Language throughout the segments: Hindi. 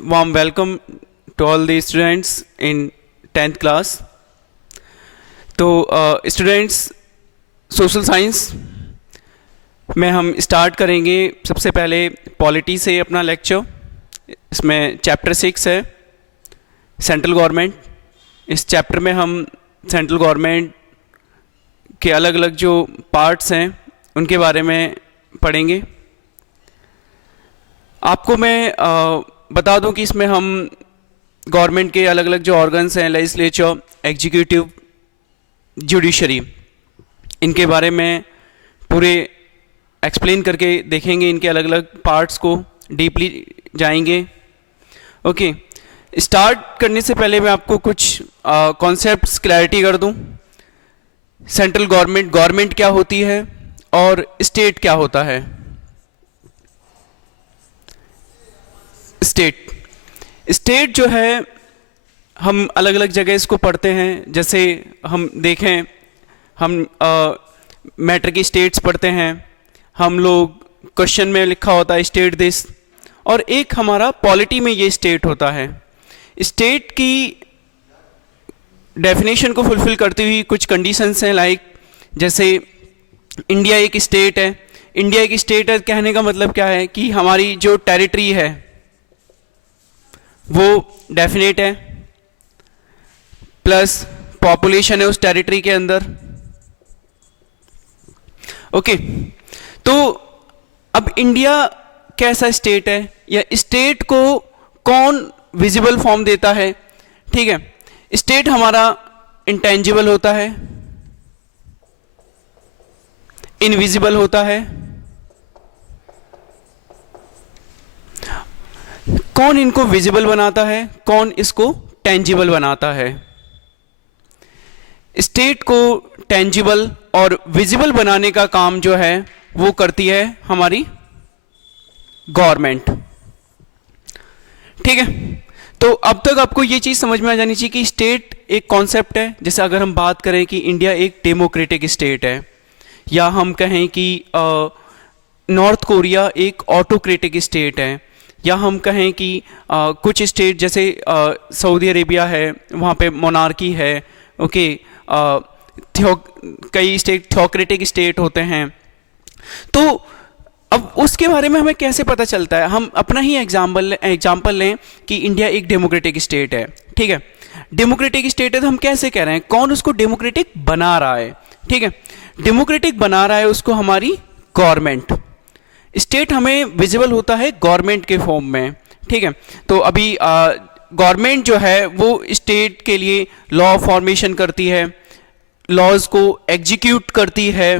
Warm welcome to all the students in 10th class. तो स्टूडेंट्स सोशल साइंस में हम स्टार्ट करेंगे सबसे पहले पॉलिटी से अपना लेक्चर। इसमें चैप्टर 6 है सेंट्रल गवर्नमेंट। इस चैप्टर में हम सेंट्रल गवर्नमेंट के अलग अलग जो पार्ट्स हैं उनके बारे में पढ़ेंगे। आपको मैं बता दूं कि इसमें हम गवर्नमेंट के अलग अलग जो ऑर्गन्स हैं, लेजिस्लेचर, एग्जीक्यूटिव, जुडिशरी, इनके बारे में पूरे एक्सप्लेन करके देखेंगे। इनके अलग अलग पार्ट्स को डीपली जाएंगे। ओके, स्टार्ट करने से पहले मैं आपको कुछ कॉन्सेप्ट्स क्लैरिटी कर दूं। सेंट्रल गवर्नमेंट क्या होती है और स्टेट क्या होता है। स्टेट जो है हम अलग अलग जगह इसको पढ़ते हैं। जैसे हम देखें, हम मैटर की स्टेट्स पढ़ते हैं, हम लोग क्वेश्चन में लिखा होता है स्टेट दिस, और एक हमारा पॉलिटी में ये स्टेट होता है। स्टेट की डेफिनेशन को फुलफिल करती हुई कुछ कंडीशंस हैं, लाइक जैसे इंडिया एक स्टेट है। इंडिया एक स्टेट है कहने का मतलब क्या है कि हमारी जो टेरिटरी है वो डेफिनेट है, प्लस पॉपुलेशन है उस टेरिटरी के अंदर। ओके, तो अब इंडिया कैसा स्टेट है या स्टेट को कौन विजिबल फॉर्म देता है। ठीक है, स्टेट हमारा इंटेंजिबल होता है, इनविजिबल होता है। कौन इनको विजिबल बनाता है, कौन इसको टेंजिबल बनाता है। स्टेट को टेंजिबल और विजिबल बनाने का काम जो है वो करती है हमारी गवर्नमेंट। ठीक है, तो अब तक आपको ये चीज समझ में आ जानी चाहिए कि स्टेट एक कॉन्सेप्ट है। जैसे अगर हम बात करें कि इंडिया एक डेमोक्रेटिक स्टेट है, या हम कहें कि नॉर्थ कोरिया एक ऑटोक्रेटिक स्टेट है, या हम कहें कि कुछ स्टेट जैसे सऊदी अरेबिया है, वहाँ पे मोनार्की है। ओके, कई स्टेट थियोक्रेटिक स्टेट होते हैं। तो अब उसके बारे में हमें कैसे पता चलता है। हम अपना ही एग्जाम्पल लें कि इंडिया एक डेमोक्रेटिक स्टेट है। ठीक है, डेमोक्रेटिक स्टेट है तो हम कैसे कह रहे हैं, कौन उसको डेमोक्रेटिक बना रहा है। ठीक है, डेमोक्रेटिक बना रहा है उसको हमारी गवर्नमेंट। स्टेट हमें विजिबल होता है गवर्नमेंट के फॉर्म में। ठीक है, तो अभी गवर्नमेंट जो है वो स्टेट के लिए लॉ फॉर्मेशन करती है, लॉज को एग्जीक्यूट करती है।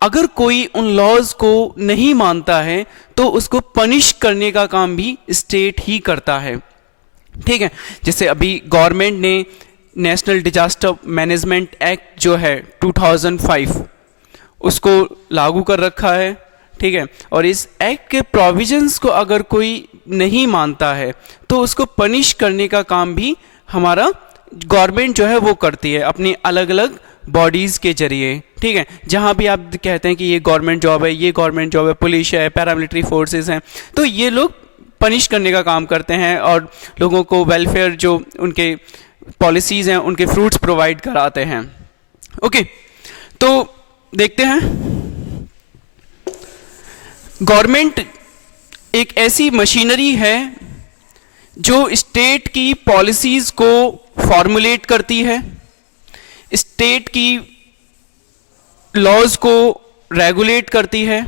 अगर कोई उन लॉज को नहीं मानता है तो उसको पनिश करने का काम भी स्टेट ही करता है। ठीक है, जैसे अभी गवर्नमेंट ने नेशनल डिजास्टर मैनेजमेंट एक्ट जो है 2005 उसको लागू कर रखा है। ठीक है, और इस एक्ट के प्रोविजंस को अगर कोई नहीं मानता है तो उसको पनिश करने का काम भी हमारा गवर्नमेंट जो है वो करती है अपनी अलग अलग बॉडीज के जरिए। ठीक है, जहां भी आप कहते हैं कि ये गवर्नमेंट जॉब है, ये गवर्नमेंट जॉब है, पुलिस है, पैरामिलिट्री फोर्सेस हैं, तो ये लोग पनिश करने का काम करते हैं और लोगों को वेलफेयर जो उनके पॉलिसीज हैं उनके फ्रूट्स प्रोवाइड कराते हैं। ओके, तो देखते हैं, गवर्नमेंट एक ऐसी मशीनरी है जो स्टेट की पॉलिसीज को फॉर्मुलेट करती है, स्टेट की लॉज को रेगुलेट करती है,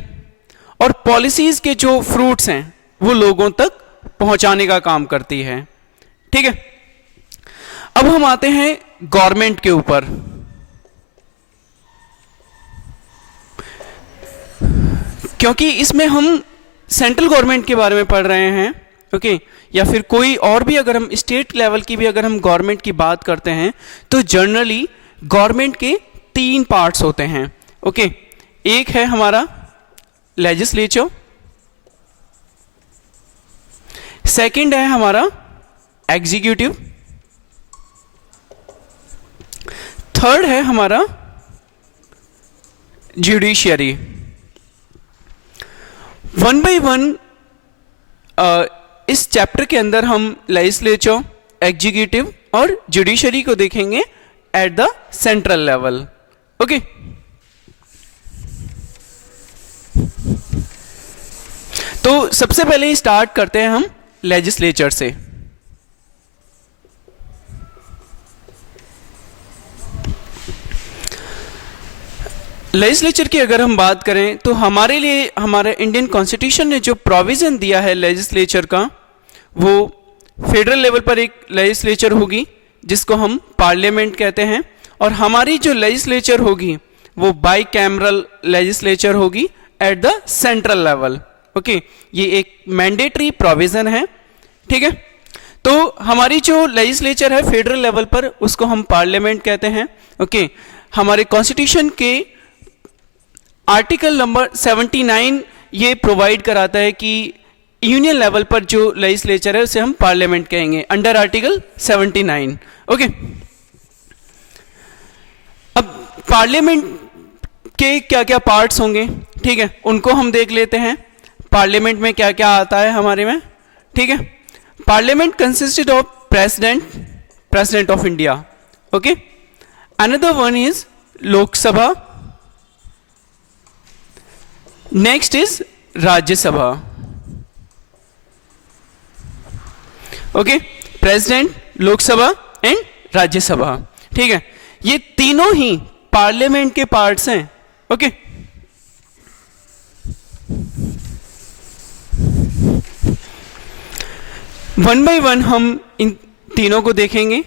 और पॉलिसीज के जो फ्रूट्स हैं वो लोगों तक पहुंचाने का काम करती है। ठीक है, अब हम आते हैं गवर्नमेंट के ऊपर। क्योंकि इसमें हम सेंट्रल गवर्नमेंट के बारे में पढ़ रहे हैं, ओके, या फिर कोई और भी, अगर हम स्टेट लेवल की भी अगर हम गवर्नमेंट की बात करते हैं तो जनरली गवर्नमेंट के 3 पार्ट्स होते हैं। ओके, एक है हमारा लेजिस्लेचर, सेकंड है हमारा एग्जीक्यूटिव, थर्ड है हमारा जुडिशियरी। वन बाय वन इस चैप्टर के अंदर हम लेजिस्लेचर, एग्जीक्यूटिव और जुडिशरी को देखेंगे at the central level. Okay, तो सबसे पहले स्टार्ट करते हैं हम लेजिस्लेचर से। लेजिस्लेचर की अगर हम बात करें तो हमारे लिए हमारे इंडियन कॉन्स्टिट्यूशन ने जो प्रोविज़न दिया है लेजिस्लेचर का, वो फेडरल लेवल पर एक लेजिस्लेचर होगी जिसको हम पार्लियामेंट कहते हैं, और हमारी जो लेजिस्लेचर होगी वो बाई कैमरल लेजिस्लेचर होगी at the central level. Okay, ये एक मैंडेटरी प्रोविज़न है, ठीक है। तो हमारी जो लेजिस्लेचर है फेडरल लेवल पर उसको हम पार्लियामेंट कहते हैं। ओके, हमारे कॉन्स्टिट्यूशन के आर्टिकल नंबर 79 ये प्रोवाइड कराता है कि यूनियन लेवल पर जो लेजिस्लेचर है उसे हम पार्लियामेंट कहेंगे अंडर आर्टिकल 79। ओके, अब पार्लियामेंट के क्या क्या पार्ट्स होंगे, ठीक है, उनको हम देख लेते हैं। पार्लियामेंट में क्या क्या आता है हमारे में, ठीक है। Parliament consisted of president of India. Okay, another one is Lok Sabha, next is Rajya Sabha. Okay, president, Lok Sabha and Rajya Sabha, ठीक है। ये तीनों ही पार्लियामेंट के पार्ट्स हैं। ओके, वन बाय वन हम इन तीनों को देखेंगे।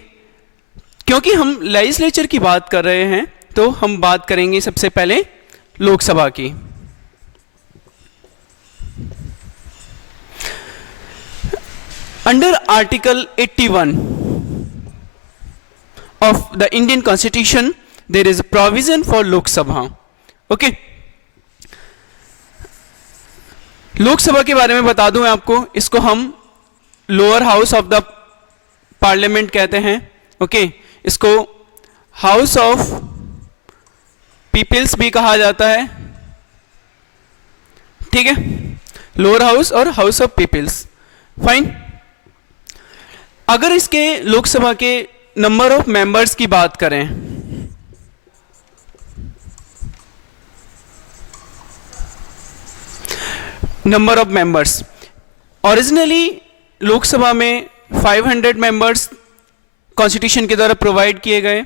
क्योंकि हम लेजिस्लेचर की बात कर रहे हैं तो हम बात करेंगे सबसे पहले लोकसभा की। Under article 81 of the Indian Constitution there is a provision for Lok Sabha. Okay, Lok Sabha के बारे में बता दूं मैं आपको, इसको हम lower house of the parliament कहते हैं। ओके, इसको हाउस ऑफ पीपल्स भी कहा जाता है, ठीक है, लोअर हाउस और हाउस ऑफ पीपल्स। फाइन, अगर इसके लोकसभा के नंबर ऑफ मेंबर्स की बात करें, number of members, originally Lok Sabha में 500 मेंबर्स कॉन्स्टिट्यूशन के द्वारा प्रोवाइड किए गए,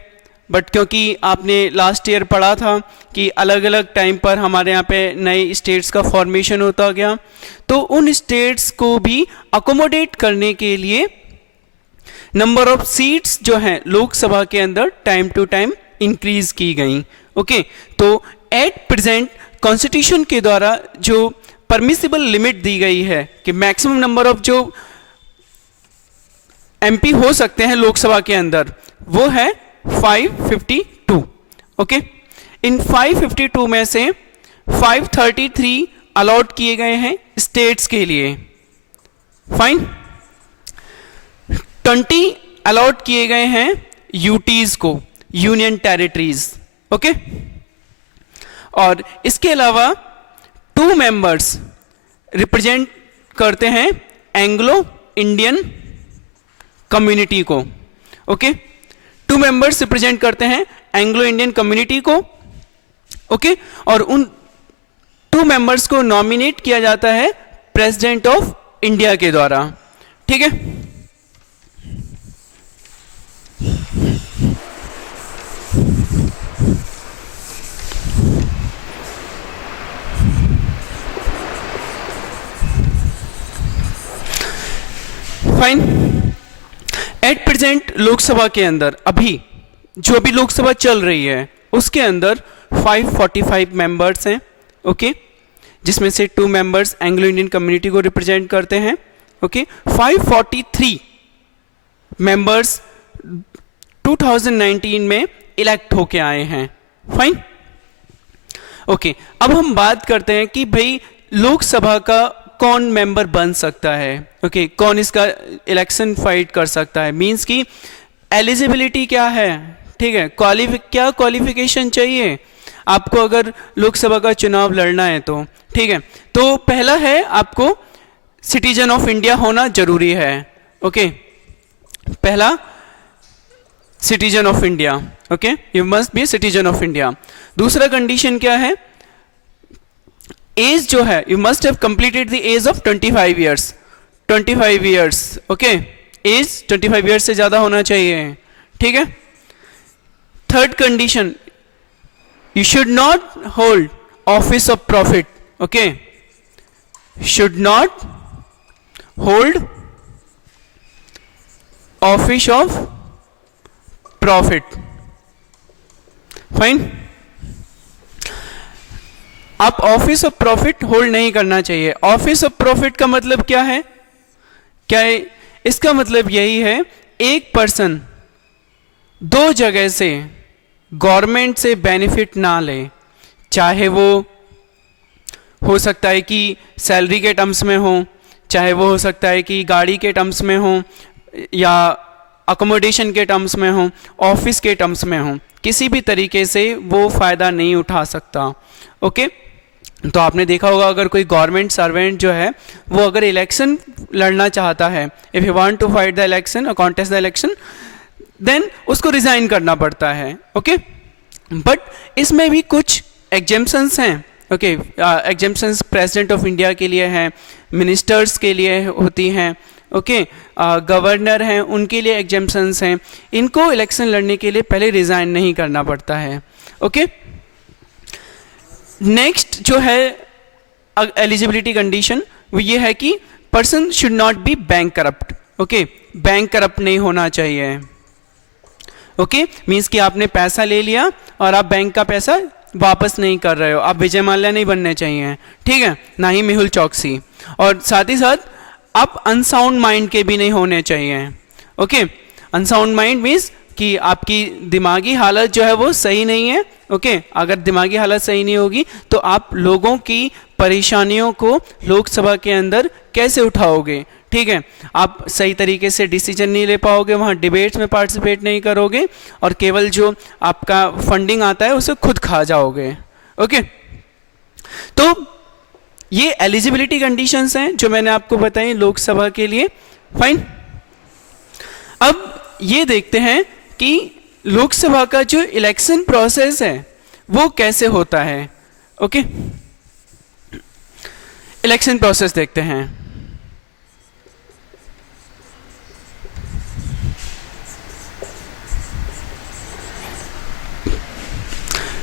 बट क्योंकि आपने लास्ट ईयर पढ़ा था कि अलग अलग टाइम पर हमारे यहाँ पे नए स्टेट्स का फॉर्मेशन होता गया, तो उन स्टेट्स को भी अकोमोडेट करने के लिए नंबर ऑफ सीट्स जो हैं लोकसभा के अंदर टाइम टू टाइम इंक्रीज की गई। ओके, तो एट प्रेजेंट कॉन्स्टिट्यूशन के द्वारा जो परमिसिबल लिमिट दी गई है कि मैक्सिमम नंबर ऑफ जो एमपी हो सकते हैं लोकसभा के अंदर वो है 552। ओके, इन 552 में से 533 अलॉट किए गए हैं स्टेट्स के लिए। फाइन, 20 अलॉट किए गए हैं यूटीज को, यूनियन टेरिटरीज। ओके, और इसके अलावा 2 मेंबर्स रिप्रेजेंट करते हैं एंग्लो इंडियन कम्युनिटी को। ओके, 2 मेंबर्स रिप्रेजेंट करते हैं एंग्लो इंडियन कम्युनिटी को। ओके, और उन 2 मेंबर्स को नॉमिनेट किया जाता है प्रेसिडेंट ऑफ इंडिया के द्वारा। ठीक है, फाइन। एट प्रेजेंट लोकसभा के अंदर अभी जो भी लोकसभा चल रही है उसके अंदर 545 मेंबर्स हैं। ओके, जिसमें से 2 मेंबर्स एंग्लो इंडियन कम्युनिटी को रिप्रेजेंट करते हैं। ओके, 543 मेंबर्स 2019 में इलेक्ट होके आए हैं। फाइन। ओके, अब हम बात करते हैं कि भाई लोकसभा का कौन मेंबर बन सकता है। ओके, कौन इसका इलेक्शन फाइट कर सकता है, मींस कि एलिजिबिलिटी क्या है। ठीक है, क्या क्वालिफिकेशन चाहिए आपको अगर लोकसभा का चुनाव लड़ना है तो। ठीक है, तो पहला है आपको सिटीजन ऑफ इंडिया होना जरूरी है। ओके, पहला citizen of India, okay, you must be citizen of India. दूसरा कंडीशन क्या है, एज जो है, you must have completed the age of 25 years, 25 years, okay, age 25 years से ज्यादा होना चाहिए, ठीक है। Third condition, you should not hold office of profit, okay, should not hold office of profit, fine. आप ऑफिस ऑफ प्रॉफिट होल्ड नहीं करना चाहिए। ऑफिस ऑफ प्रॉफिट का मतलब क्या है, क्या है? इसका मतलब यही है, एक पर्सन दो जगह से गवर्नमेंट से बेनिफिट ना ले, चाहे वो हो सकता है कि सैलरी के टर्म्स में हो, चाहे वो हो सकता है कि गाड़ी के टर्म्स में हो, या अकोमोडेशन के टर्म्स में हो, ऑफिस के टर्म्स में हो, किसी भी तरीके से वो फ़ायदा नहीं उठा सकता, ओके। तो आपने देखा होगा, अगर कोई गवर्नमेंट सर्वेंट जो है वो अगर इलेक्शन लड़ना चाहता है, if you want to fight the election और कॉन्टेस्ट द इलेक्शन, देन उसको रिज़ाइन करना पड़ता है, ओके। बट इसमें भी कुछ एग्जेम्पशंस हैं, okay. Exemptions president of India के लिए हैं, मिनिस्टर्स के लिए होती हैं, ओके, गवर्नर हैं उनके लिए एग्जेम्पशंस हैं। इनको इलेक्शन लड़ने के लिए पहले रिज़ाइन नहीं करना पड़ता है, ओके। नेक्स्ट जो है एलिजिबिलिटी कंडीशन, वो ये है कि person should not be bank corrupt, okay, bank corrupt नहीं होना चाहिए, ओके। मीन्स कि आपने पैसा ले लिया और आप बैंक का पैसा वापस नहीं कर रहे हो, आप विजय माल्या नहीं बनने चाहिए, ठीक है, ना ही मेहुल चौकसी, और साथ ही साथ आप अनसाउंड माइंड के भी नहीं होने चाहिए, ओके। अनसाउंड माइंड मीन्स कि आपकी दिमागी हालत जो है वो सही नहीं है, ओके। अगर दिमागी हालत सही नहीं होगी तो आप लोगों की परेशानियों को लोकसभा के अंदर कैसे उठाओगे, ठीक है। आप सही तरीके से डिसीजन नहीं ले पाओगे, वहाँ डिबेट्स में पार्टिसिपेट नहीं करोगे, और केवल जो आपका फंडिंग आता है उसे खुद खा जाओगे, ओके। तो ये एलिजिबिलिटी कंडीशंस हैं जो मैंने आपको बताई लोकसभा के लिए, फाइन। अब ये देखते हैं कि लोकसभा का जो इलेक्शन प्रोसेस है वो कैसे होता है, ओके। इलेक्शन प्रोसेस देखते हैं।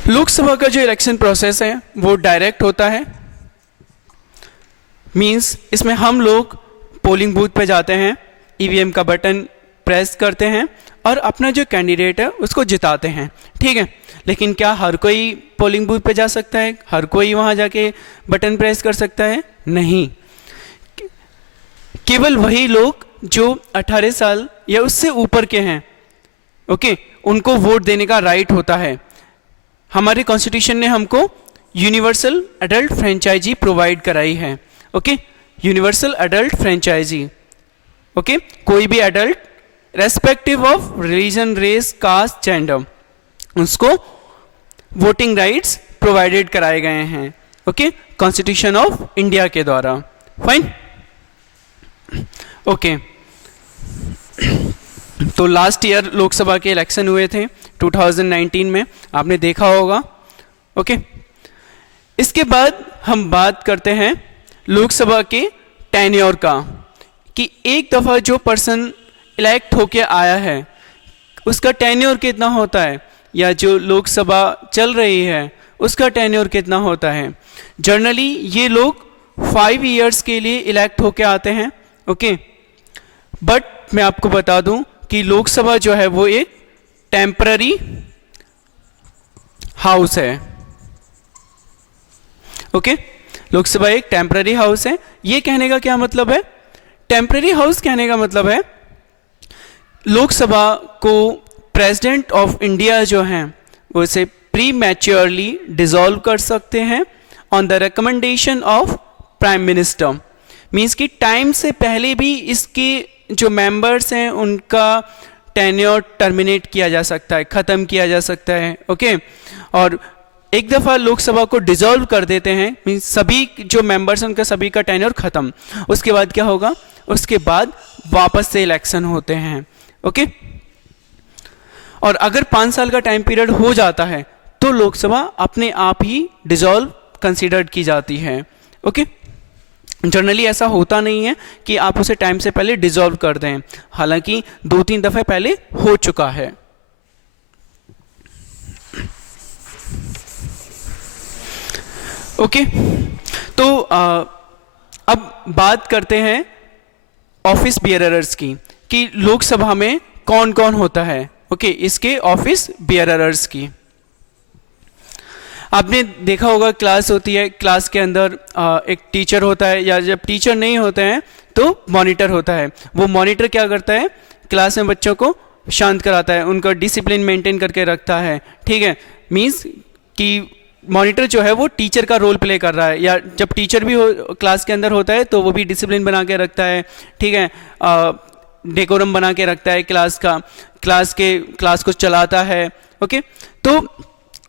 लोकसभा का जो इलेक्शन प्रोसेस है वो डायरेक्ट होता है, मींस इसमें हम लोग पोलिंग बूथ पे जाते हैं, ईवीएम का बटन प्रेस करते हैं और अपना जो कैंडिडेट है उसको जिताते हैं, ठीक है। लेकिन क्या हर कोई पोलिंग बूथ पे जा सकता है, हर कोई वहाँ जाके बटन प्रेस कर सकता है? नहीं, केवल वही लोग जो 18 साल या उससे ऊपर के हैं, ओके, उनको वोट देने का राइट होता है। हमारे कॉन्स्टिट्यूशन ने हमको यूनिवर्सल एडल्ट फ्रेंचाइजी प्रोवाइड कराई है, okay, universal adult franchise, okay. कोई भी adult respective of religion, race, caste, gender, उसको वोटिंग राइट्स प्रोवाइडेड कराए गए हैं, ओके, कॉन्स्टिट्यूशन ऑफ इंडिया के द्वारा, फाइन, ओके। तो लास्ट ईयर लोकसभा के इलेक्शन हुए थे 2019 में, आपने देखा होगा, ओके। इसके बाद हम बात करते हैं लोकसभा के टेन्योर का, कि एक दफ़ा जो पर्सन इलेक्ट होके आया है उसका टेन्योर कितना होता है, या जो लोकसभा चल रही है उसका टेन्योर कितना होता है। जनरली ये लोग 5 इयर्स के लिए इलेक्ट होके आते हैं, ओके। बट मैं आपको बता दूं कि लोकसभा जो है वो एक टेम्पररी हाउस है, ओके। लोकसभा एक टेम्पररी हाउस है। ये कहने का क्या मतलब है? टेम्पररी हाउस कहने का मतलब है लोकसभा को प्रेसिडेंट ऑफ इंडिया जो हैं वो इसे प्री मैच्योरली डिसॉल्व कर सकते हैं on the recommendation of prime minister. Means कि टाइम से पहले भी इसके जो मेंबर्स हैं उनका टेन्योर टर्मिनेट किया जा सकता है, ख़त्म किया जा सकता है, ओके। और एक दफ़ा लोकसभा को डिसॉल्व कर देते हैं, मीन्स सभी जो मेंबर्स हैं उनका सभी का टेन्योर ख़त्म, उसके बाद क्या होगा, उसके बाद वापस से इलेक्शन होते हैं। ओके, और अगर 5 साल का टाइम पीरियड हो जाता है तो लोकसभा अपने आप ही डिसॉल्व कंसीडर्ड की जाती है। ओके, जनरली ऐसा होता नहीं है कि आप उसे टाइम से पहले डिसॉल्व कर दें, हालांकि 2-3 दफ़े पहले हो चुका है। ओके, तो अब बात करते हैं ऑफिस बियरर्स की, कि लोकसभा में कौन कौन होता है। ओके, इसके ऑफिस बियरर्स की आपने देखा होगा, क्लास होती है, क्लास के अंदर एक टीचर होता है, या जब टीचर नहीं होते हैं तो मॉनिटर होता है। वो मॉनिटर क्या करता है, क्लास में बच्चों को शांत कराता है, उनका डिसिप्लिन मेंटेन करके रखता है। ठीक है, मीन्स कि मॉनिटर जो है वो टीचर का रोल प्ले कर रहा है, या जब टीचर भी क्लास के अंदर होता है तो वो भी डिसिप्लिन बना के रखता है। ठीक है, डेकोरम बना के रखता है क्लास का, क्लास को चलाता है। ओके, तो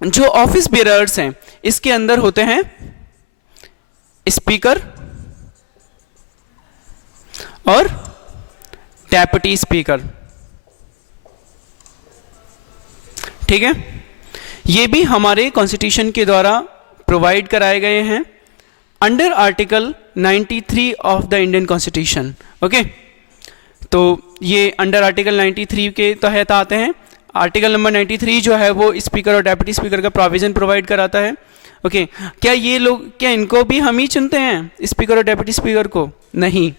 जो ऑफिस बेयरर्स हैं इसके अंदर होते हैं स्पीकर और डेप्यूटी स्पीकर। ठीक है, ये भी हमारे कॉन्स्टिट्यूशन के द्वारा प्रोवाइड कराए गए हैं under article 93 of the Indian constitution. Okay, तो ये अंडर आर्टिकल 93 के तहत आते हैं। आर्टिकल नंबर 93 जो है वो स्पीकर और डेप्यूटी स्पीकर का प्रोविजन प्रोवाइड कराता है। ओके, क्या ये लोग, क्या इनको भी हम ही चुनते हैं, स्पीकर और डेप्यूटी स्पीकर को? नहीं।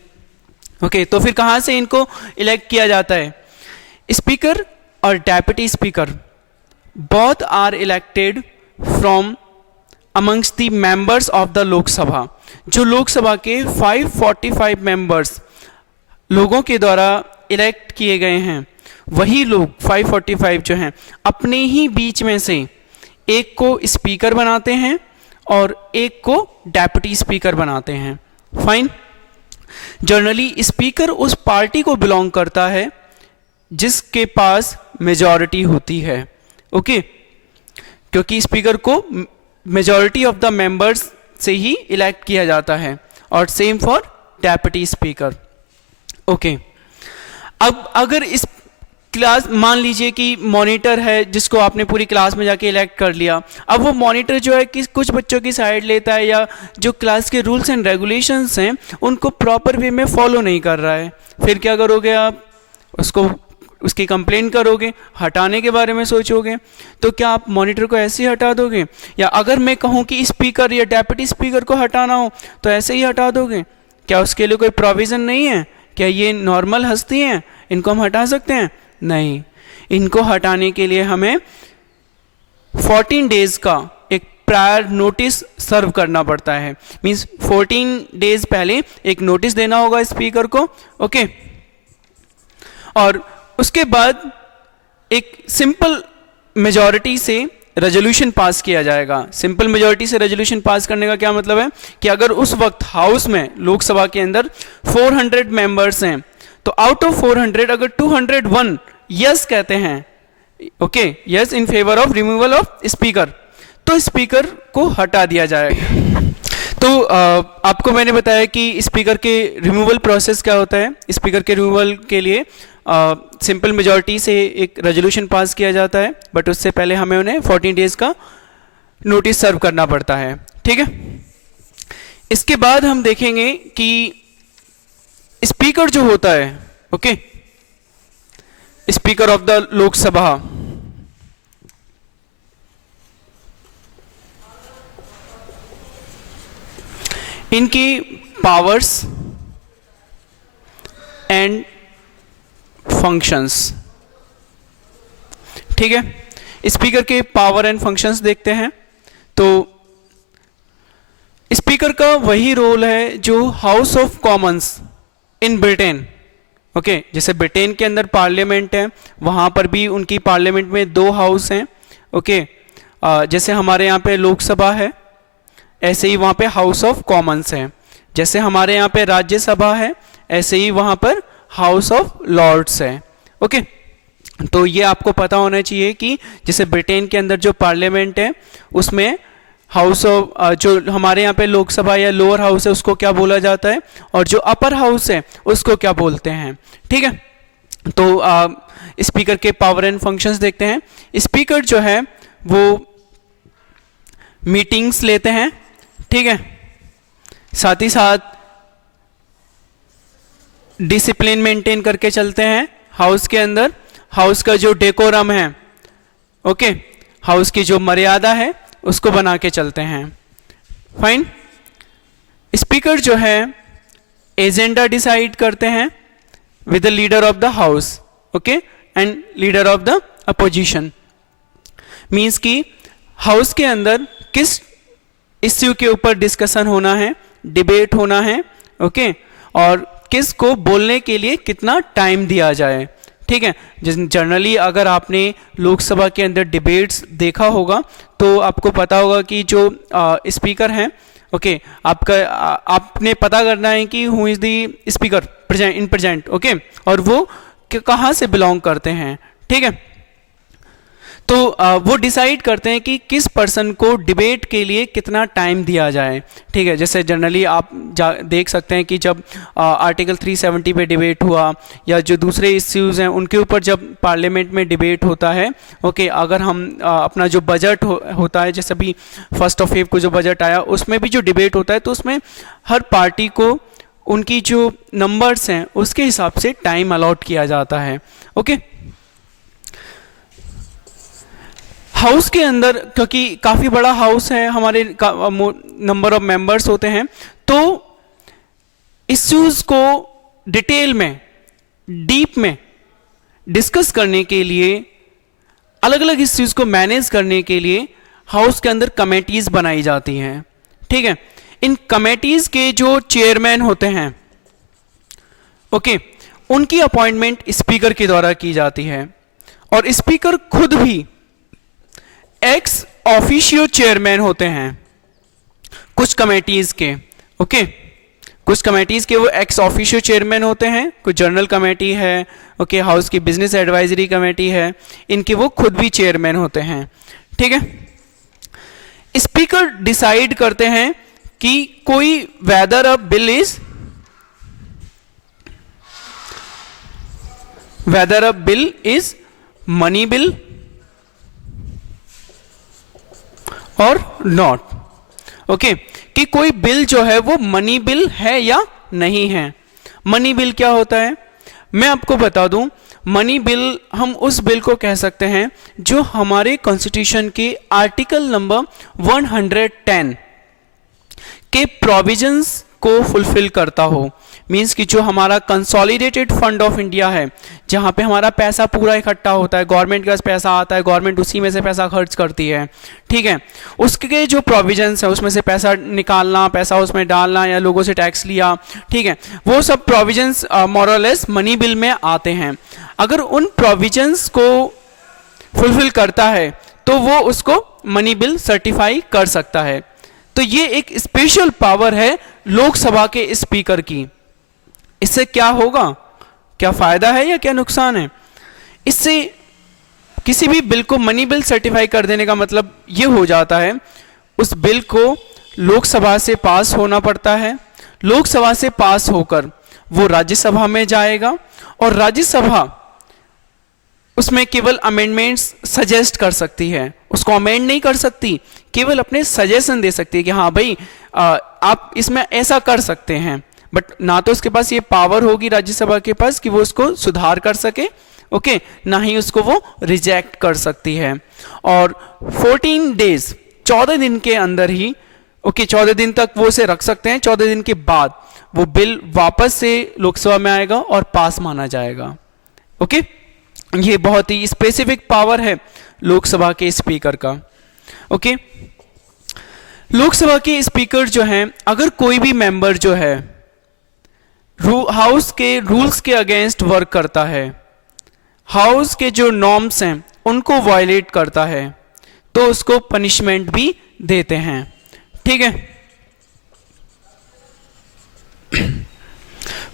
ओके, तो फिर कहाँ से इनको इलेक्ट किया जाता है? स्पीकर और deputy speaker both are elected from amongst the members of the लोक सभा। जो लोकसभा के 545 मेंबर्स लोगों के द्वारा इलेक्ट किए गए हैं, वही लोग 545 जो हैं अपने ही बीच में से एक को स्पीकर बनाते हैं और एक को डेप्यूटी स्पीकर बनाते हैं। फाइन। जनरली स्पीकर उस पार्टी को बिलोंग करता है जिसके पास मेजॉरिटी होती है। ओके, क्योंकि स्पीकर को मेजॉरिटी ऑफ द मेंबर्स से ही इलेक्ट किया जाता है, और same for deputy speaker. Okay, अब अगर इस क्लास, मान लीजिए कि मॉनिटर है जिसको आपने पूरी क्लास में जाके इलेक्ट कर लिया, अब वो मॉनिटर जो है कि कुछ बच्चों की साइड लेता है, या जो क्लास के रूल्स एंड रेगुलेशंस हैं उनको प्रॉपर वे में फॉलो नहीं कर रहा है, फिर क्या करोगे आप? उसकी कंप्लेन करोगे, हटाने के बारे में सोचोगे। तो क्या आप मॉनिटर को ऐसे ही हटा दोगे? या अगर मैं कहूँ कि स्पीकर या डेप्यूटी स्पीकर को हटाना हो तो ऐसे ही हटा दोगे? क्या उसके लिए कोई प्रोविज़न नहीं है? क्या ये नॉर्मल हस्ती हैं, इनको हम हटा सकते हैं? नहीं, इनको हटाने के लिए हमें 14 डेज का एक प्रायर नोटिस सर्व करना पड़ता है। मीन्स 14 डेज पहले एक नोटिस देना होगा स्पीकर को। ओके, और उसके बाद एक सिंपल मेजॉरिटी से रेजोल्यूशन पास किया जाएगा। सिंपल मेजॉरिटी से रेजोल्यूशन पास करने का क्या मतलब है कि अगर उस वक्त हाउस में, लोकसभा के अंदर 400 मेंबर्स हैं, तो आउट ऑफ 400 अगर 201 यस कहते हैं, okay, yes in favour of removal of speaker, तो स्पीकर को हटा दिया जाएगा। तो आपको मैंने बताया कि स्पीकर के रिमूवल प्रोसेस क्या होता है। स्पीकर के रिमूवल के लिए सिंपल मेजॉरिटी से एक रेजोल्यूशन पास किया जाता है, बट उससे पहले हमें उन्हें 14 डेज का नोटिस सर्व करना पड़ता है। ठीक है, इसके बाद हम देखेंगे कि स्पीकर जो होता है, okay, speaker of the Lok Sabha, इनकी पावर्स एंड फंक्शंस। ठीक है, स्पीकर के पावर एंड फंक्शंस देखते हैं। तो स्पीकर का वही रोल है जो house of Commons in Britain, okay, जैसे ब्रिटेन के अंदर पार्लियामेंट है, वहां पर भी उनकी पार्लियामेंट में 2 हाउस हैं। ओके, जैसे हमारे यहाँ पे लोकसभा है, ऐसे ही वहां पे हाउस ऑफ कॉमन्स है। जैसे हमारे यहाँ पे राज्यसभा है, ऐसे ही वहां पर हाउस ऑफ लॉर्ड्स है। ओके, तो ये आपको पता होना चाहिए कि जैसे ब्रिटेन के अंदर जो पार्लियामेंट है उसमें हाउस ऑफ जो हमारे यहाँ पे लोकसभा या लोअर हाउस है उसको क्या बोला जाता है, और जो अपर हाउस है उसको क्या बोलते हैं। ठीक है, तो स्पीकर के पावर एंड फंक्शंस देखते हैं। स्पीकर जो है वो मीटिंग्स लेते हैं, ठीक है, साथ ही साथ डिसिप्लिन मेंटेन करके चलते हैं हाउस के अंदर। हाउस का जो डेकोरम है, ओके, हाउस की जो मर्यादा है उसको बना के चलते हैं। फाइन। स्पीकर जो है एजेंडा डिसाइड करते हैं with the leader of the house, okay, and leader of the opposition. Means कि हाउस के अंदर किस इश्यू के ऊपर डिस्कशन होना है, डिबेट होना है, ओके, और किस को बोलने के लिए कितना टाइम दिया जाए। ठीक है, जनरली अगर आपने लोकसभा के अंदर डिबेट्स देखा होगा तो आपको पता होगा कि जो स्पीकर हैं, ओके, आपने पता करना है कि who is the speaker present in present, okay, और वो कहाँ से बिलोंग करते हैं। ठीक है, तो वो डिसाइड करते हैं कि किस पर्सन को डिबेट के लिए कितना टाइम दिया जाए। ठीक है, जैसे जनरली आप देख सकते हैं कि जब आर्टिकल 370 पे डिबेट हुआ या जो दूसरे इश्यूज़ हैं उनके ऊपर जब पार्लियामेंट में डिबेट होता है, ओके, अगर हम अपना जो बजट होता है, जैसे अभी 1 फेब को जो बजट आया उसमें भी जो डिबेट होता है तो उसमें हर पार्टी को उनकी जो नंबर्स हैं उसके हिसाब से टाइम अलॉट किया जाता है। ओके, हाउस के अंदर क्योंकि काफ़ी बड़ा हाउस है, हमारे नंबर ऑफ मेंबर्स होते हैं, तो इश्यूज़ को डिटेल में, डीप में डिस्कस करने के लिए, अलग अलग इश्यूज़ को मैनेज करने के लिए हाउस के अंदर कमेटीज़ बनाई जाती हैं। ठीक है, इन कमेटीज़ के जो चेयरमैन होते हैं, ओके, उनकी अपॉइंटमेंट स्पीकर के द्वारा की जाती है, और स्पीकर खुद भी एक्स ऑफिशियो चेयरमैन होते हैं कुछ कमेटीज के। ओके, कुछ कमेटीज के वो एक्स ऑफिशियो चेयरमैन होते हैं, कुछ जनरल कमेटी है, ओके, हाउस की बिजनेस एडवाइजरी कमेटी है, इनके वो खुद भी चेयरमैन होते हैं। ठीक है, स्पीकर डिसाइड करते हैं कि कोई weather a bill is money bill और नॉट। ओके, कि कोई बिल जो है वो मनी बिल है या नहीं है। मनी बिल क्या होता है मैं आपको बता दूं। मनी बिल हम उस बिल को कह सकते हैं जो हमारे कॉन्स्टिट्यूशन के आर्टिकल नंबर 110 के प्रोविजंस को फुलफिल करता हो। मींस कि जो हमारा कंसोलिडेटेड फंड ऑफ इंडिया है, जहाँ पे हमारा पैसा पूरा इकट्ठा होता है, गवर्नमेंट के पास पैसा आता है, गवर्नमेंट उसी में से पैसा खर्च करती है। ठीक है, उसके जो प्रोविजंस है, उसमें से पैसा निकालना, पैसा उसमें डालना या लोगों से टैक्स लिया, ठीक है, वो सब प्रोविजंस मोर और लेस मनी बिल में आते हैं। अगर उन प्रोविजंस को फुलफिल करता है तो वो उसको मनी बिल सर्टिफाई कर सकता है। तो ये एक स्पेशल पावर है लोकसभा के स्पीकर की। इससे क्या होगा, क्या फायदा है या क्या नुकसान है? इससे किसी भी बिल को मनी बिल सर्टिफाई कर देने का मतलब ये हो जाता है उस बिल को लोकसभा से पास होना पड़ता है, लोकसभा से पास होकर वो राज्यसभा में जाएगा, और राज्यसभा उसमें केवल अमेंडमेंट्स सजेस्ट कर सकती है, उसको अमेंड नहीं कर सकती, केवल अपने सजेशन दे सकती है कि हाँ भाई आप इसमें ऐसा कर सकते हैं। बट ना तो उसके पास ये पावर होगी राज्यसभा के पास कि वो उसको सुधार कर सके, ओके, ना ही उसको वो रिजेक्ट कर सकती है। और 14 डेज 14 दिन के अंदर ही, ओके, 14 दिन तक वो उसे रख सकते हैं। 14 दिन के बाद वो बिल वापस से लोकसभा में आएगा और पास माना जाएगा। ओके, ये बहुत ही स्पेसिफिक पावर है लोकसभा के स्पीकर का। ओके, लोकसभा के स्पीकर जो हैं, अगर कोई भी मेंबर जो है हाउस के रूल्स के अगेंस्ट वर्क करता है, हाउस के जो नॉर्म्स हैं उनको वायलेट करता है, तो उसको पनिशमेंट भी देते हैं। ठीक है,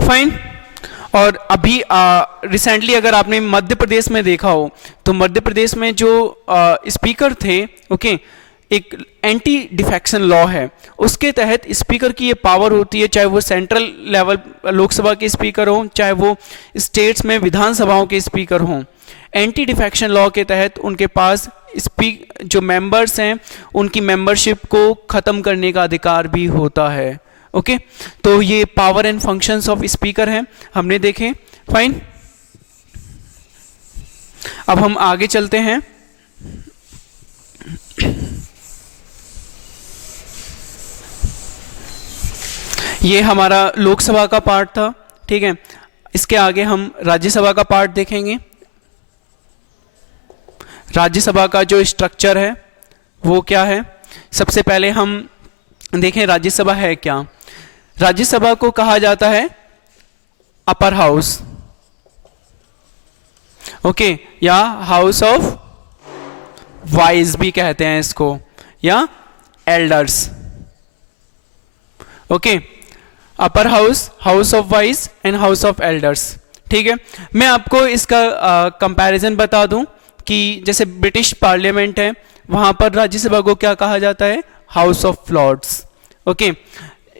फाइन। और अभी रिसेंटली अगर आपने मध्य प्रदेश में देखा हो तो मध्य प्रदेश में जो स्पीकर थे, ओके, एक एंटी डिफेक्शन लॉ है, उसके तहत स्पीकर की ये पावर होती है, चाहे वो सेंट्रल लेवल लोकसभा के स्पीकर हों, चाहे वो स्टेट्स में विधानसभाओं के स्पीकर हों, एंटी डिफेक्शन लॉ के तहत उनके पास जो मेंबर्स हैं उनकी मेंबरशिप को ख़त्म करने का अधिकार भी होता है। ओके, तो ये power and functions of speaker हैं, हमने देखे। फाइन, अब हम आगे चलते हैं। ये हमारा लोकसभा का पार्ट था, ठीक है। इसके आगे हम राज्यसभा का पार्ट देखेंगे। राज्यसभा का जो स्ट्रक्चर है वो क्या है, सबसे पहले हम देखें राज्यसभा है क्या। राज्यसभा को कहा जाता है अपर हाउस, ओके, या हाउस ऑफ वाइज भी कहते हैं इसको, या elders. Okay, upper house, house of wise and house of elders, ठीक है। मैं आपको इसका कंपैरिजन बता दूं कि जैसे ब्रिटिश पार्लियामेंट है, वहां पर राज्यसभा को क्या कहा जाता है, House of Lords. Okay,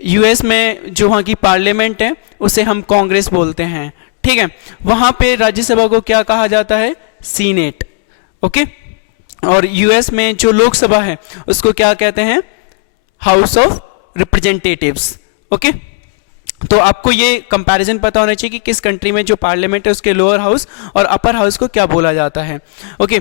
US में जो वहाँ की पार्लियामेंट है उसे हम कांग्रेस बोलते हैं, ठीक है। वहाँ पे राज्यसभा को क्या कहा जाता है, सीनेट। ओके, और यूएस में जो लोकसभा है उसको क्या कहते हैं, हाउस ऑफ रिप्रेजेंटेटिव्स। ओके, तो आपको ये कंपैरिजन पता होना चाहिए कि किस कंट्री में जो पार्लियामेंट है उसके लोअर हाउस और अपर हाउस को क्या बोला जाता है। ओके,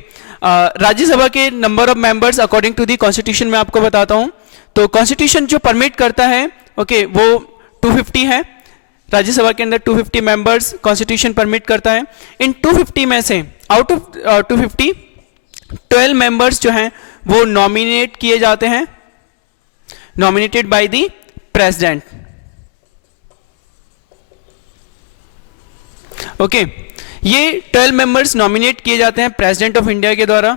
राज्यसभा के number of members according to the constitution में आपको बताता हूं। तो कॉन्स्टिट्यूशन जो परमिट करता है, ओके, वो 250 है। राज्यसभा के अंदर 250 मेंबर्स कॉन्स्टिट्यूशन परमिट करता है। इन 250 में से आउट ऑफ 250 12 मेंबर्स जो हैं वो नॉमिनेट किए जाते हैं, nominated by the president. Okay, ये 12 मेंबर्स नॉमिनेट किए जाते हैं प्रेसिडेंट ऑफ इंडिया के द्वारा।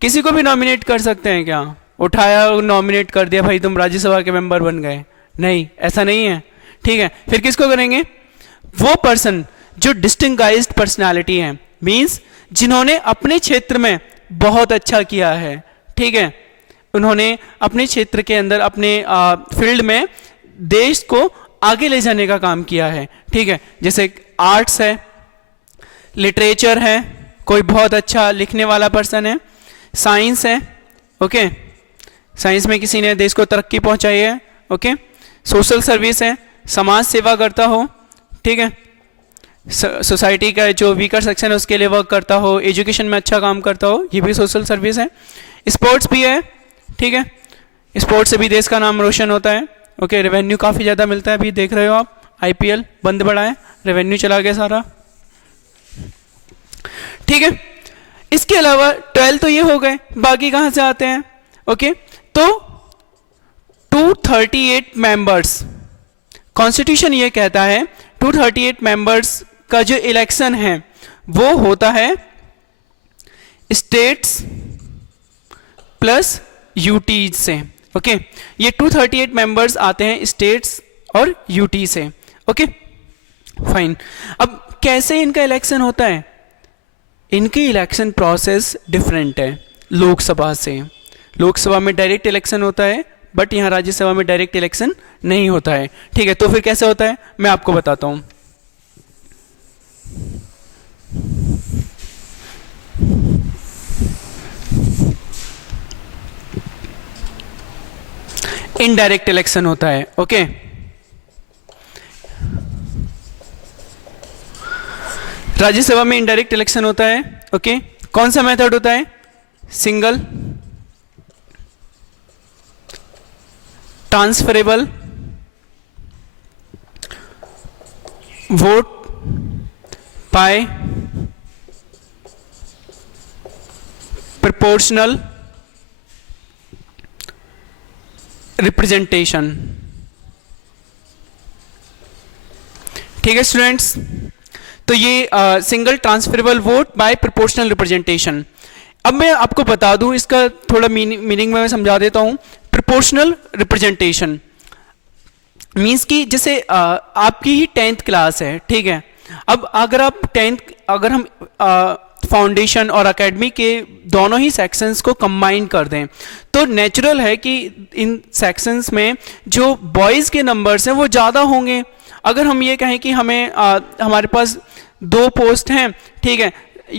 किसी को भी नॉमिनेट कर सकते हैं क्या, उठाया नॉमिनेट कर दिया, भाई तुम राज्यसभा के मेंबर बन गए, नहीं, ऐसा नहीं है, ठीक है। फिर किसको करेंगे, वो पर्सन जो डिस्टिंग्विश्ड पर्सनालिटी है, मींस जिन्होंने अपने क्षेत्र में बहुत अच्छा किया है, ठीक है, उन्होंने अपने क्षेत्र के अंदर अपने फील्ड में देश को आगे ले जाने का काम किया है, ठीक है। जैसे आर्ट्स है, लिटरेचर है, कोई बहुत अच्छा लिखने वाला पर्सन है, साइंस है, ओके, साइंस में किसी ने देश को तरक्की पहुंचाई है, ओके, सोशल सर्विस है, समाज सेवा करता हो, ठीक है, सोसाइटी का जो वीकर सेक्शन है उसके लिए वर्क करता हो, एजुकेशन में अच्छा काम करता हो, ये भी सोशल सर्विस है। स्पोर्ट्स भी है, ठीक है, स्पोर्ट्स से भी देश का नाम रोशन होता है। ओके, रेवेन्यू काफ़ी ज़्यादा मिलता है, अभी देख रहे हो आप, आईपीएल बंद पड़ा है, रेवेन्यू चला गया सारा, ठीक है। इसके अलावा 12 तो ये हो गए, बाकी कहाँ से आते हैं, ओके, तो 238 मेंबर्स, कॉन्स्टिट्यूशन ये कहता है 238 मेंबर्स का जो इलेक्शन है वो होता है स्टेट्स प्लस यूटीज से। ओके, ये 238 मेंबर्स आते हैं स्टेट्स और यूटी से। Okay, fine. अब कैसे इनका इलेक्शन होता है, इनकी इलेक्शन प्रोसेस डिफरेंट है लोकसभा से। लोकसभा में डायरेक्ट इलेक्शन होता है, बट यहाँ राज्यसभा में डायरेक्ट इलेक्शन नहीं होता है, ठीक है। तो फिर कैसे होता है मैं आपको बताता हूं। इनडायरेक्ट इलेक्शन होता है, ओके। राज्यसभा में इनडायरेक्ट इलेक्शन होता है, ओके। कौन सा मेथड होता है, single transferable vote by proportional representation, ठीक है स्टूडेंट्स। तो ये single transferable vote by proportional representation. अब मैं आपको बता दूं, इसका थोड़ा मीनिंग में मैं समझा देता हूं। प्रोपोर्शनल रिप्रेजेंटेशन मीन्स कि जैसे आपकी ही 10th क्लास है, ठीक है, अब अगर आप अगर हम फाउंडेशन और एकेडमी के दोनों ही सेक्शंस को कंबाइन कर दें तो नेचुरल है कि इन सेक्शंस में जो बॉयज़ के नंबर्स हैं वो ज़्यादा होंगे। अगर हम ये कहें कि हमें हमारे पास 2 पोस्ट हैं, ठीक है,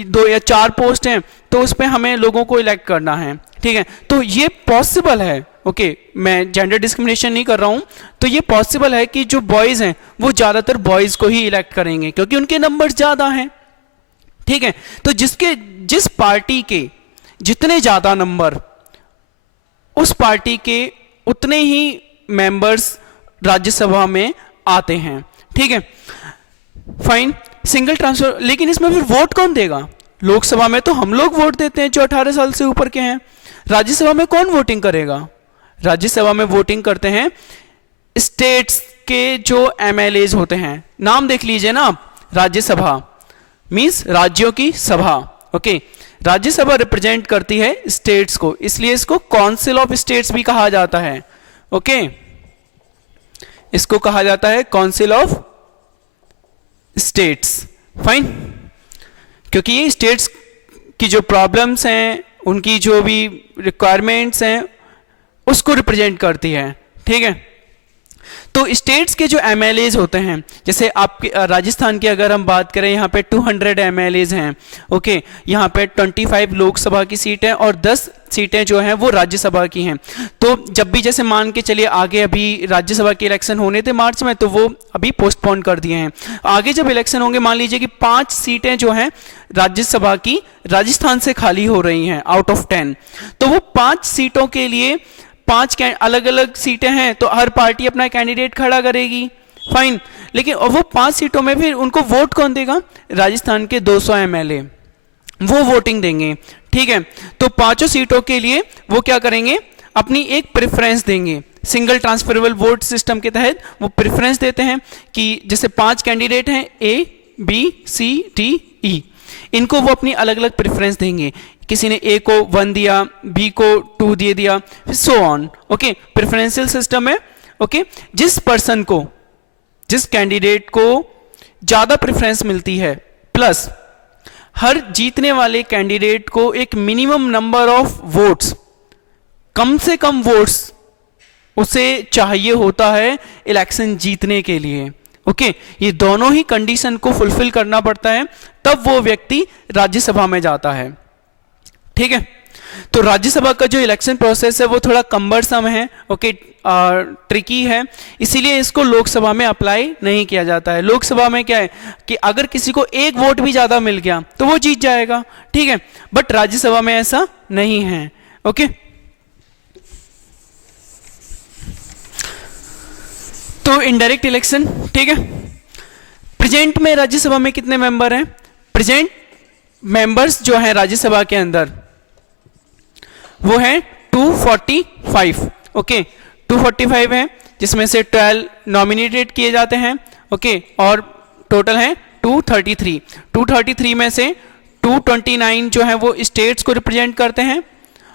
2 या 4 पोस्ट हैं, तो उस पर हमें लोगों को इलेक्ट करना है, ठीक है, तो ये पॉसिबल है। ओके, मैं जेंडर डिस्क्रिमिनेशन नहीं कर रहा हूँ, तो ये पॉसिबल है कि जो बॉयज़ हैं वो ज़्यादातर बॉयज़ को ही इलेक्ट करेंगे क्योंकि उनके नंबर ज़्यादा हैं, ठीक है। तो जिस पार्टी के जितने ज़्यादा नंबर, उस पार्टी के उतने ही मेंबर्स राज्यसभा में आते हैं, ठीक है, फाइन। सिंगल ट्रांसफर, लेकिन इसमें फिर वोट कौन देगा? लोकसभा में तो हम लोग वोट देते हैं जो 18 साल से ऊपर के हैं। राज्यसभा में कौन वोटिंग करेगा? राज्यसभा में वोटिंग करते हैं स्टेट्स के जो एमएलएज होते हैं। नाम देख लीजिए ना आप, राज्यसभा मीन्स राज्यों की सभा। ओके, राज्यसभा रिप्रेजेंट करती है स्टेट्स को, इसलिए इसको काउंसिल ऑफ स्टेट्स भी कहा जाता है। ओके, इसको कहा जाता है काउंसिल ऑफ स्टेट्स, फाइन, क्योंकि ये स्टेट्स की जो प्रॉब्लम्स हैं, उनकी जो भी रिक्वायरमेंट्स हैं, उसको रिप्रेजेंट करती है, ठीक है। तो स्टेट्स के जो एमएलएज होते हैं, जैसे आपके राजस्थान की अगर हम बात करें, यहाँ पे 200 एमएलएज हैं। ओके, यहाँ पे 25 लोकसभा की सीट है और 10 सीटें जो हैं वो राज्यसभा की हैं। तो जब भी जैसे मान के चलिए आगे अभी राज्यसभा के इलेक्शन होने थे मार्च में, तो वो अभी पोस्टपोन कर दिए हैं। आगे जब इलेक्शन होंगे, मान लीजिए कि 5 सीटें जो हैं राज्यसभा की राजस्थान से खाली हो रही हैं आउट ऑफ 10, तो वो 5 सीटों के लिए 5 अलग अलग सीटें हैं, तो हर पार्टी अपना कैंडिडेट खड़ा करेगी, फाइन। लेकिन वो 5 सीटों में फिर उनको वोट कौन देगा? राजस्थान के 200 एमएलए वो वोटिंग देंगे, ठीक है। तो 5 सीटों के लिए वो क्या करेंगे? अपनी एक प्रेफरेंस देंगे। सिंगल ट्रांसफरेबल वोट सिस्टम के तहत वो प्रेफरेंस देते हैं कि जैसे 5 कैंडिडेट हैं, A, B, C, D, E, इनको वो अपनी अलग अलग प्रेफरेंस देंगे। किसी ने A को 1 दिया, B को 2 दे दिया, so on. Okay, preferential system है। ओके, जिस पर्सन को, जिस कैंडिडेट को ज़्यादा प्रेफरेंस मिलती है, प्लस हर जीतने वाले कैंडिडेट को एक मिनिमम नंबर ऑफ वोट्स, कम से कम वोट्स उसे चाहिए होता है इलेक्शन जीतने के लिए। ओके, ये दोनों ही कंडीशन को फुलफिल करना पड़ता है, तब वो व्यक्ति राज्यसभा में जाता है, ठीक है। तो राज्यसभा का जो इलेक्शन प्रोसेस है वो थोड़ा कम्बरसम है, ओके, ट्रिकी है, इसीलिए इसको लोकसभा में अप्लाई नहीं किया जाता है। लोकसभा में क्या है कि अगर किसी को एक वोट भी ज़्यादा मिल गया तो वो जीत जाएगा, ठीक है, बट राज्यसभा में ऐसा नहीं है। ओके, तो इनडायरेक्ट इलेक्शन, ठीक है। प्रेजेंट में राज्यसभा में कितने मेंबर हैं? प्रेजेंट मेंबर्स जो हैं राज्यसभा के अंदर वो है 245। ओके, 245 है, जिसमें से 12 नॉमिनेटेड किए जाते हैं। ओके, और टोटल है 233। 233 में से 229 जो है वो स्टेट्स को रिप्रेजेंट करते हैं,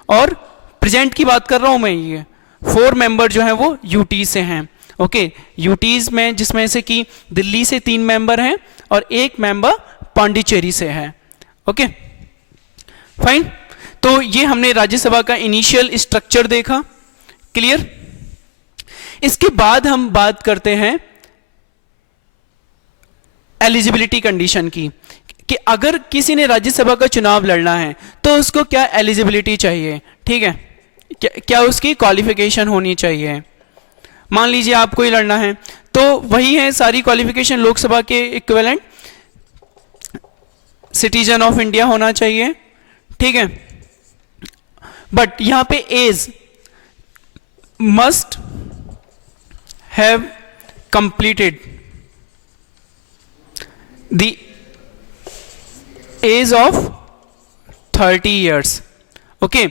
और प्रेजेंट की बात कर रहा हूं मैं, ये 4 मेंबर जो है वो यूटी से हैं। ओके, यूटीज में जिसमें से कि दिल्ली से 3 मेंबर हैं और 1 मेंबर पांडिचेरी से है। Okay, fine. तो ये हमने राज्यसभा का इनिशियल स्ट्रक्चर देखा, क्लियर। इसके बाद हम बात करते हैं एलिजिबिलिटी कंडीशन की, कि अगर किसी ने राज्यसभा का चुनाव लड़ना है तो उसको क्या एलिजिबिलिटी चाहिए, ठीक है, क्या उसकी क्वालिफिकेशन होनी चाहिए। मान लीजिए आपको ही लड़ना है, तो वही है सारी क्वालिफिकेशन लोकसभा के इक्विवेलेंट, सिटीजन ऑफ इंडिया होना चाहिए, ठीक है, बट यहां पे age must have completed the age of 30 years. Okay,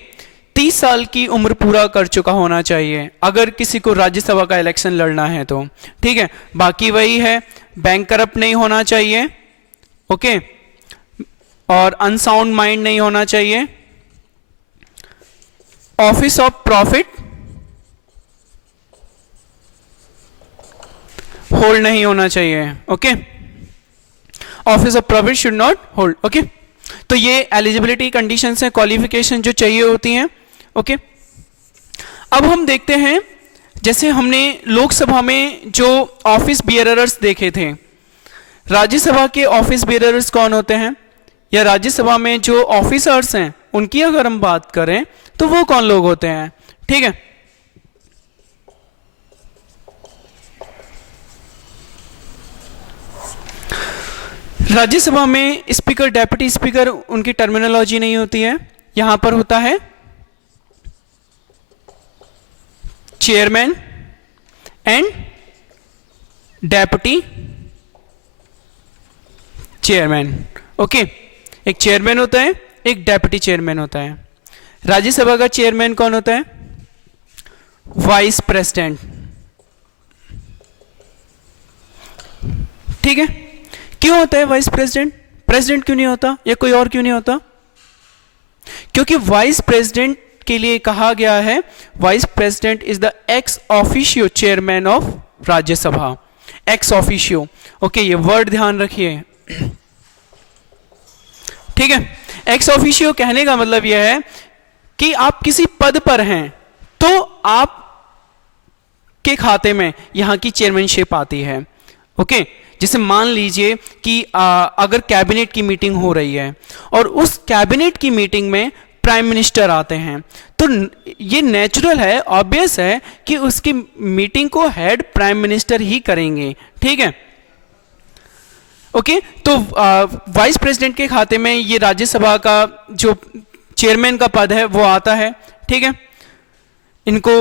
30 साल की उम्र पूरा कर चुका होना चाहिए अगर किसी को राज्यसभा का इलेक्शन लड़ना है तो, ठीक है। बाकी वही है, बैंक करप्ट नहीं होना चाहिए, ओके, और अनसाउंड माइंड नहीं होना चाहिए, ऑफिस ऑफ प्रॉफिट होल्ड नहीं होना चाहिए। Okay, office of province should not hold. Okay, तो ये एलिजिबिलिटी कंडीशंस हैं, क्वालिफिकेशन जो चाहिए होती हैं। ओके, अब हम देखते हैं, जैसे हमने लोकसभा में जो ऑफिस बियरर्स देखे थे, राज्यसभा के ऑफिस बियरर्स कौन होते हैं, या राज्यसभा में जो ऑफिसर्स हैं उनकी अगर हम बात करें तो वो कौन लोग होते हैं। ठीक है, राज्यसभा में स्पीकर, डेप्यूटी स्पीकर, उनकी टर्मिनोलॉजी नहीं होती है। यहां पर होता है chairman and deputy chairman. Okay, एक चेयरमैन होता है, एक डेप्यूटी चेयरमैन होता है। राज्यसभा का चेयरमैन कौन होता है? Vice president. ठीक है, क्यों होता है वाइस प्रेसिडेंट? प्रेसिडेंट क्यों नहीं होता, या कोई और क्यों नहीं होता? क्योंकि वाइस प्रेसिडेंट के लिए कहा गया है, vice president is the ex officio chairman of Rajya Sabha. Ex officio, okay, ये वर्ड ध्यान रखिए। ठीक है, एक्स ऑफिशियो कहने का मतलब यह है कि आप किसी पद पर हैं तो आप के खाते में यहां की चेयरमैनशिप आती है। ओके, जैसे मान लीजिए कि अगर कैबिनेट की मीटिंग हो रही है और उस कैबिनेट की मीटिंग में प्राइम मिनिस्टर आते हैं, तो ये नेचुरल है, ऑब्वियस है कि उसकी मीटिंग को हेड प्राइम मिनिस्टर ही करेंगे। ठीक है, ओके, तो वाइस प्रेसिडेंट के खाते में ये राज्यसभा का जो चेयरमैन का पद है वो आता है। ठीक है, इनको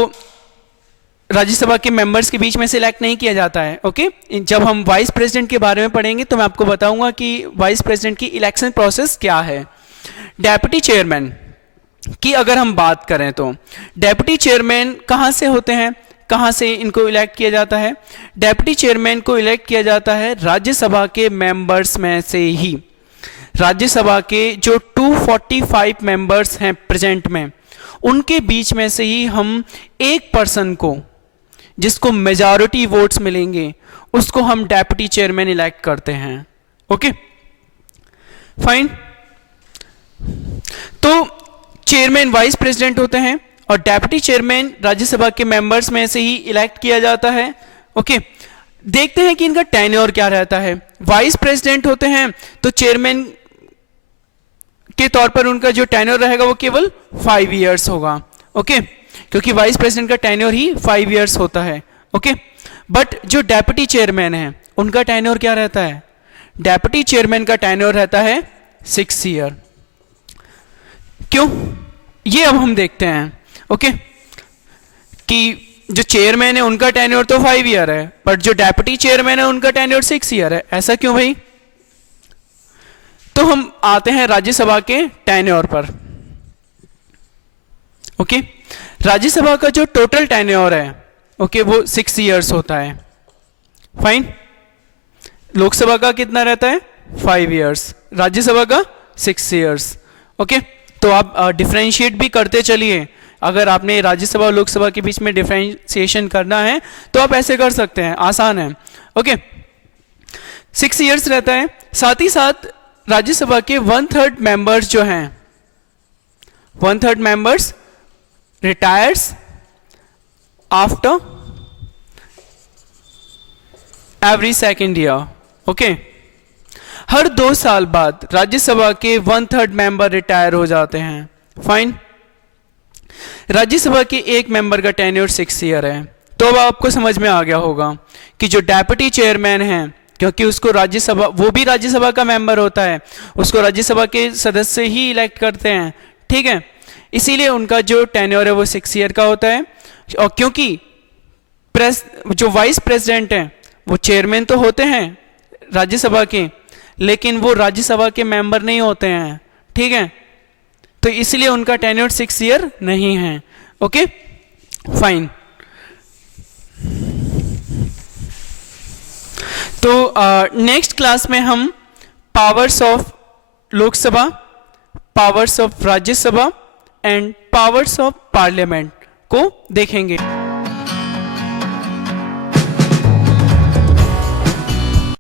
राज्यसभा के मेंबर्स के बीच में सिलेक्ट नहीं किया जाता है। ओके, जब हम वाइस प्रेसिडेंट के बारे में पढ़ेंगे तो मैं आपको बताऊंगा कि वाइस प्रेसिडेंट की इलेक्शन प्रोसेस क्या है। डेप्यूटी चेयरमैन की अगर हम बात करें तो डेप्यूटी चेयरमैन कहां से होते हैं, कहां से इनको इलेक्ट किया जाता है? डेप्यूटी चेयरमैन को इलेक्ट किया जाता है राज्यसभा के मेंबर्स में से ही। राज्यसभा के जो 245 मेंबर्स हैं प्रेजेंट में, उनके बीच में से ही हम एक पर्सन को, जिसको मेजॉरिटी वोट्स मिलेंगे, उसको हम डेप्यूटी चेयरमैन इलेक्ट करते हैं। Okay, fine. तो चेयरमैन वाइस प्रेसिडेंट होते हैं और डेप्यूटी चेयरमैन राज्यसभा के मेंबर्स में से ही इलेक्ट किया जाता है। ओके, देखते हैं कि इनका टेन्योर क्या रहता है। वाइस प्रेसिडेंट होते हैं तो चेयरमैन के तौर पर उनका जो टेन्योर रहेगा वो केवल 5 इयर्स होगा। ओके, क्योंकि वाइस प्रेसिडेंट का टेन्योर ही 5 इयर्स होता है। ओके, बट जो डेप्यूटी चेयरमैन है उनका टेन्योर क्या रहता है? डेप्यूटी चेयरमैन का टेन्योर रहता है 6 ईयर। क्यों, ये अब हम देखते हैं। ओके, कि जो चेयरमैन है उनका टेन्योर तो 5 ईयर है, बट जो डेप्यूटी चेयरमैन है उनका टेन्योर 6 ईयर है। ऐसा क्यों भाई? तो हम आते हैं राज्यसभा के टेन्योर पर। ओके, राज्यसभा का जो टोटल टेन्योर है, ओके, वो 6 इयर्स होता है। फाइन। लोकसभा का कितना रहता है? 5 इयर्स। राज्यसभा का 6 इयर्स। ओके, तो आप डिफरेंशिएट भी करते चलिए। अगर आपने राज्यसभा और लोकसभा के बीच में डिफरेंशिएशन करना है तो आप ऐसे कर सकते हैं, आसान है। ओके, 6 इयर्स रहता है। साथ ही साथ राज्यसभा के 1/3 मेंबर्स जो हैं, 1/3 members retires after every second year. Okay, हर 2 साल बाद राज्यसभा के 1/3 मेंबर रिटायर हो जाते हैं। फाइन। राज्यसभा के एक मेंबर का टेन्योर 6 ईयर है। तो अब आपको समझ में आ गया होगा कि जो डेप्यूटी चेयरमैन है, क्योंकि उसको राज्यसभा, वो भी राज्यसभा का मेंबर होता है, उसको राज्यसभा के सदस्य ही इलेक्ट करते हैं। ठीक है, इसीलिए उनका जो टेन्योर है वो 6 ईयर का होता है। और क्योंकि जो वाइस प्रेसिडेंट हैं वो चेयरमैन तो होते हैं राज्यसभा के, लेकिन वो राज्यसभा के मेंबर नहीं होते हैं। ठीक है, तो इसलिए उनका टेन्योर 6 ईयर नहीं है। Okay, fine. तो नेक्स्ट क्लास में हम powers of Lok Sabha, powers of Rajya Sabha and powers of parliament को देखेंगे।